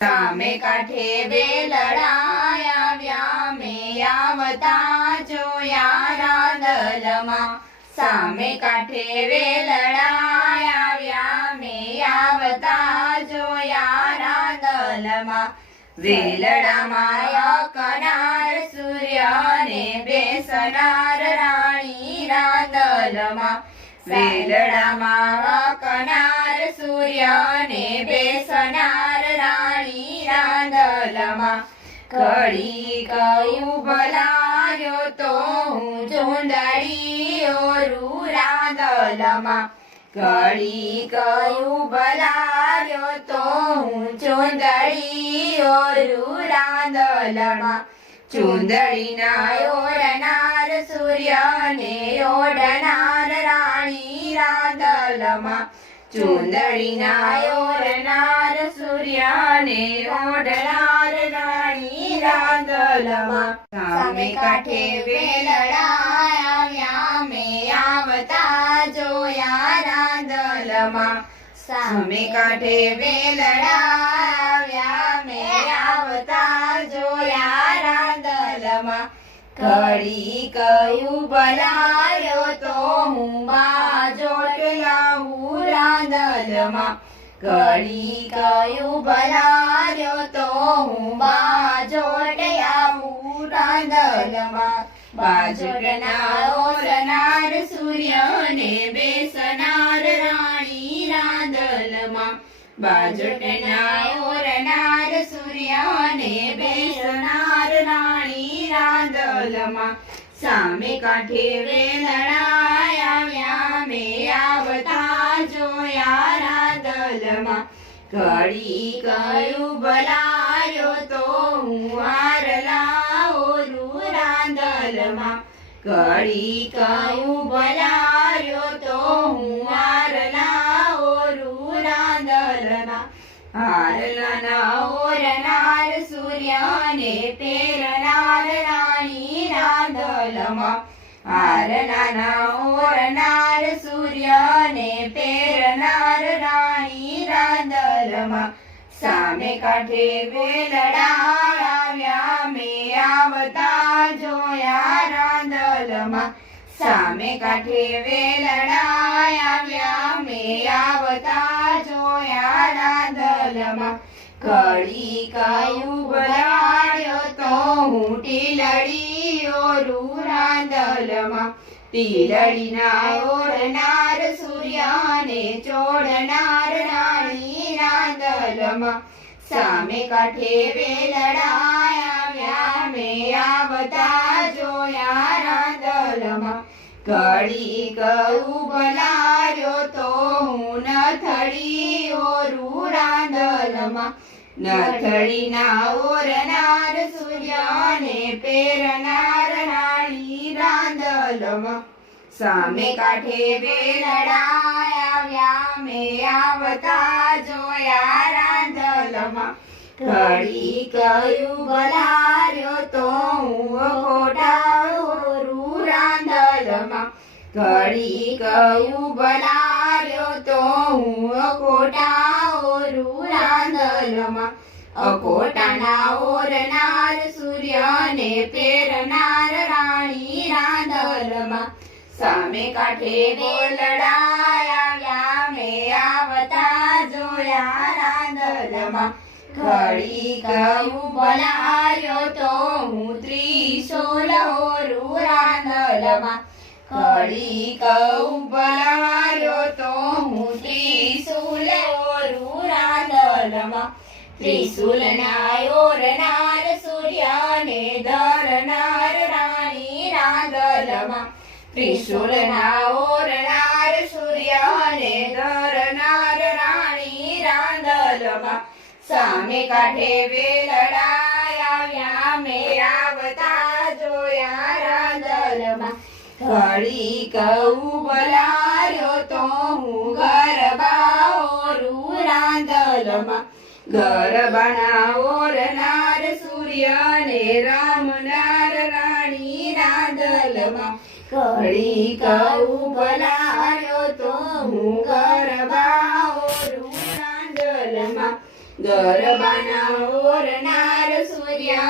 સામે કાંઠે વેલડા આવ્યા મે આવતા જોયા રાંદલમાં. સામે કાંઠે વેલડા આવ્યા મે આવતા જોયા રાંદલમાં. વેલડામાં કનાર સૂર્યને બેસનાર રાણી રાંદલમાં. વેલડામાં કનાર સૂર્યને બેસનાર ઘડી કયું બનાવ્યો તો હું ચુંદડીઓ રૂરા દલમાં ઘડી કયું બનાવ્યો તો હું ચૂંદડી ઓરું રાંદલમાં ચુંદડીના ઓરનાર સૂર્યને ઓઢનાર રાણી રાંદલમાં ચુંદડીના ઓરનાર સૂર્યને ઓઢનાર રાણી સામે કાંઠે વેલડાયા મેં આવતા જોયા રાંદલમાં સામે કાંઠે ઘડી કયું ભલાયો તો હું બાજોટ લાવું રાંદલમાં ઘડી કયું ભલાયો તો હું બાજોટ આવું રાંદલમાં બાજોટના ઓરનાર સૂર્યને બેસનાર રાણી રાંદલમાં. બાજોટના ઓરનાર સૂર્યને બેસનાર રાણી રાંદલમાં. સામે કાંઠે વેલણાયા મેં ઘડી કયું બલાયો તો હું હાર લાવો રાંધલમાં ઘડી કયું બલાયો તો હું હારલા ઓરું રાંદલમાં હારલાના ઓરનાર સૂર્યને પેરનાર રાણી રાંધલમાં હારલાના ઓરનાર સૂર્યને પેરનાર રાંદલમાં સામે કાંઠે વેલડાવ્યા મે આવતા જોયા રાંદલમાં સામે કાંઠે વેલડાવ્યા મે આવતા જોયા રાંદલમાં કળી કયું ભલાયો તો હું ટીલડી ઓરું રાંદલમાં ટીલડીના ઓળનાર સૂર્યને ચોડનાર રાણી રાંદલમાં સામે કાંઠે વેલડાયા મેં આવતા જોયા રાંદલમાં ઘડી કયું ભલાયો તો હું નથડી ઓરું રાંદલમાં નથડીના ઓરનાર સૂર્યને પેરનાર રાણી રાંદલમાં સામે કાંઠે વેલડાયા મેં આવતા જોયા રાંધલમાં. ઘડી કયું બલાર્યો તો હું ખોટા ઓરું રાંદલમાં ઘડી કયું બલાર્યો તો હું ખોટા રાંધલમાં. અકોટાના ઓરનાર સૂર્યને પેરનાર સામે કાંઠે બોલડાયા મે આવતા જોયા રાંદલમાં ઘડી કયું બોલાયો તો હું ત્રિશૂલ ઓરું રાંદલમાં ઘડી કયું બોલાયો તો હું ત્રિશૂલ ઓરું રાંદલમાં ત્રિશુલના ઓરનાર રાંદલમાં ત્રિશુલના ઓરનાર સૂર્યને ધરનાર રાણી સામે કાંઠે વેલડાયા જોયા રાંદલમાં ઘડી કવું ભલાયો તો હું ગરબા ઓરું રાંદલમાં ગરબાના ઓરનાર સૂર્યને રામનાર રાણી રાંદલમાં કાઉ બલાયો તો હું ગરબા ઓરું રાંદલમાં ગરબાના ઓરનાર સૂર્ય